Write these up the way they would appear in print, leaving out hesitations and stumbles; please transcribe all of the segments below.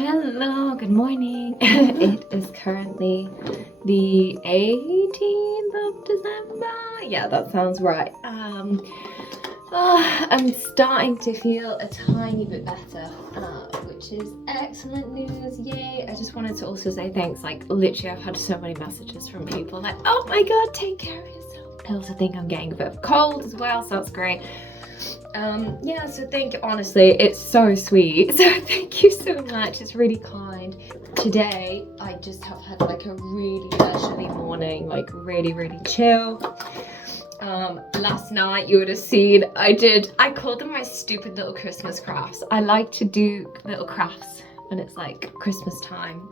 Hello, good morning. It is currently the 18th of December. Yeah, that sounds right. I'm starting to feel a tiny bit better, which is excellent news. Yay. I just wanted to also say thanks. Like, literally, I've had so many messages from people like, oh my god, take care of yourself. I also think I'm getting a bit of a cold as well, so that's great. Yeah, so honestly, it's so sweet. So thank you so much. It's really kind. Today, I just have had like a really leisurely morning, like really chill. Last night you would have seen I called them my stupid little Christmas crafts. I like to do little crafts when it's like Christmas time.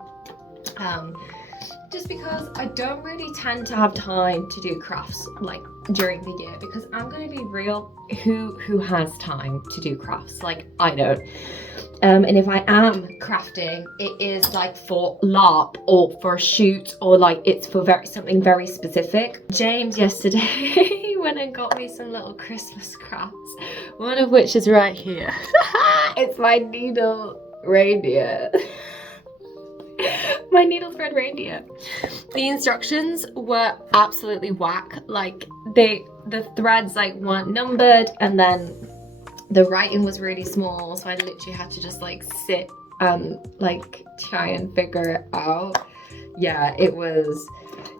Just because I don't really tend to have time to do crafts like during the year, because I'm going to be real, who has time to do crafts? Like, I don't. And if I am crafting, it is like for LARP or for a shoot, or like it's for something very specific. James yesterday went and got me some little Christmas crafts, one of which is right here. It's my needle reindeer. My needle thread reindeer. The instructions were absolutely whack. Like the threads like weren't numbered, and then the writing was really small, so I literally had to just like sit and like try and figure it out. Yeah, it was,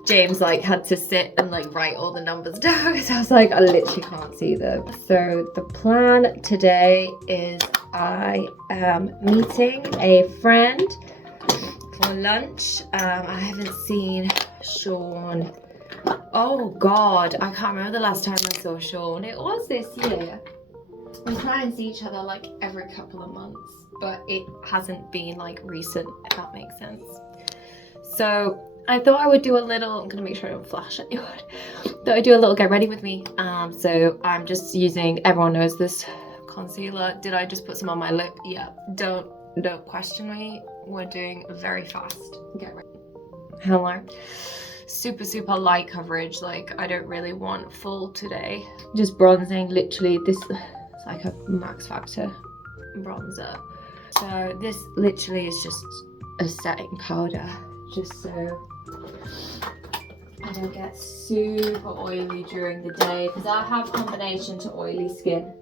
James like had to sit and like write all the numbers down because I was like, I literally can't see them. So the plan today is I am meeting a friend for lunch. I haven't seen Sean. Oh god, I can't remember the last time I saw Sean. It was this year. We try and see each other like every couple of months, but it hasn't been like recent, if that makes sense. So I thought I would do a little, I'm gonna make sure I don't flash anyone. Thought I'd do a little get ready with me. So I'm just using, everyone knows this concealer. Did I just put some on my lip? Yeah, don't question me. We're doing very fast. Get ready. Hello. Super light coverage. Like, I don't really want full today. Just bronzing, literally. This is like a Max Factor bronzer. So this literally is just a setting powder, just so I don't get super oily during the day, because I have combination to oily skin.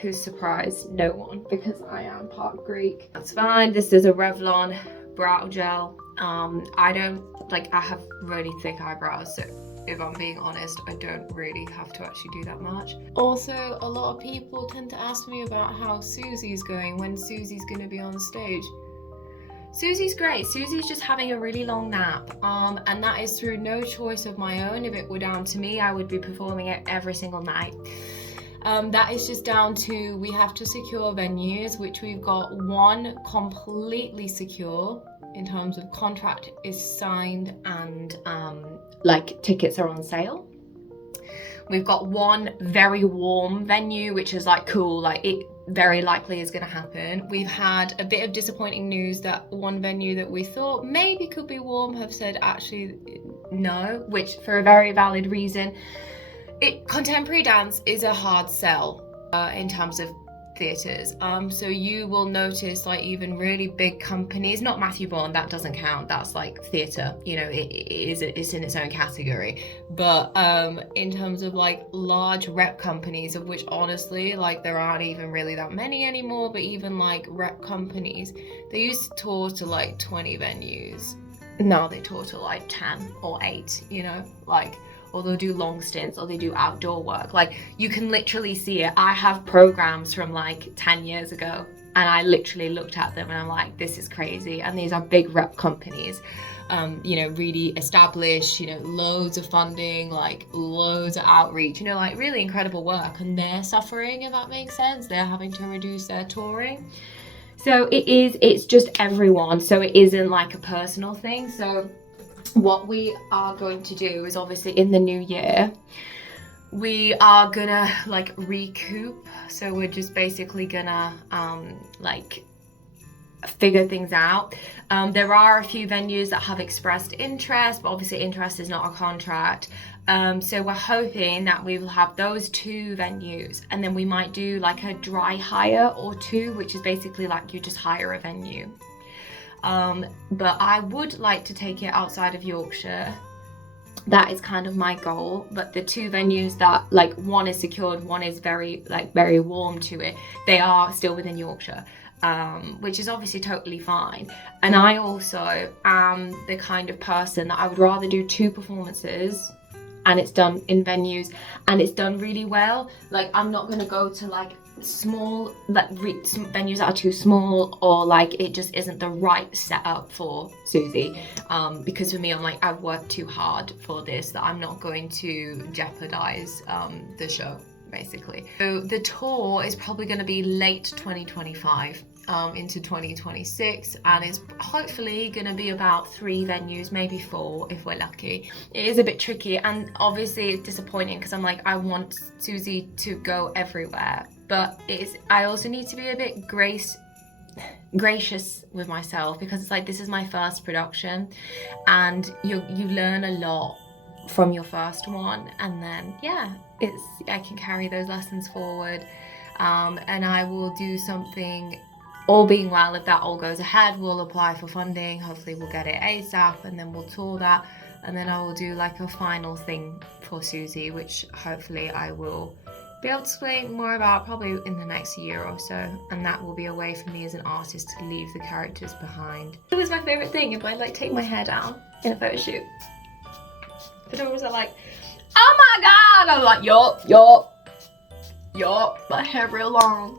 Who's surprised? No one, because I am part Greek. That's fine. This is a Revlon brow gel. I have really thick eyebrows, so if I'm being honest, I don't really have to actually do that much. Also, a lot of people tend to ask me about how Suzy's going, when Suzy's going to be on stage. Suzy's great. Suzy's just having a really long nap, and that is through no choice of my own. If it were down to me, I would be performing it every single night. That is just down to, we have to secure venues, which we've got one completely secure in terms of contract is signed, and like tickets are on sale. We've got one very warm venue, which is like cool, like it very likely is going to happen. We've had a bit of disappointing news that one venue that we thought maybe could be warm have said actually no, which for a very valid reason. Contemporary dance is a hard sell in terms of theatres. So you will notice like even really big companies, not Matthew Bourne, that doesn't count, that's like theatre, you know, it's in its own category. But in terms of like large rep companies, of which honestly like there aren't even really that many anymore, but even like rep companies, they used to tour to like 20 venues. Now they tour to like 10 or 8, you know, like, or they'll do long stints, or they do outdoor work. Like, you can literally see it. I have programs from like 10 years ago, and I literally looked at them and I'm like, this is crazy. And these are big rep companies, you know, really established, you know, loads of funding, like loads of outreach, you know, like really incredible work. And they're suffering, if that makes sense. They're having to reduce their touring. So it's just everyone. So it isn't like a personal thing. So what we are going to do is, obviously in the new year, we are gonna like recoup. So we're just basically gonna like figure things out. There are a few venues that have expressed interest, but obviously interest is not a contract. So we're hoping that we will have those 2 venues, and then we might do like a dry hire or 2, which is basically like you just hire a venue. But I would like to take it outside of Yorkshire. That is kind of my goal. But the 2 venues that, like, one is secured, one is very warm to it, they are still within Yorkshire, which is obviously totally fine. And I also am the kind of person that I would rather do 2 performances and it's done in venues and it's done really well. Like, I'm not gonna go to like small, like venues that are too small, or like it just isn't the right setup for Suzy, because for me, I'm like, I've worked too hard for this, that I'm not going to jeopardize the show, basically. So the tour is probably going to be late 2025 into 2026, and it's hopefully going to be about 3 venues, maybe 4 if we're lucky. It is a bit tricky, and obviously it's disappointing because I'm like, I want Suzy to go everywhere, but I also need to be a bit gracious with myself, because it's like, this is my first production, and you learn a lot from your first one, and then yeah, I can carry those lessons forward, and I will do something. All being well, if that all goes ahead, we'll apply for funding. Hopefully we'll get it ASAP, and then we'll tour that, and then I will do like a final thing for Suzy, which hopefully I will be able to explain more about probably in the next year or so, and that will be a way for me as an artist to leave the characters behind. It was my favourite thing, if I like take my hair down in a photo shoot. Photographers are like, oh my god! I'm like, yup, my hair real long.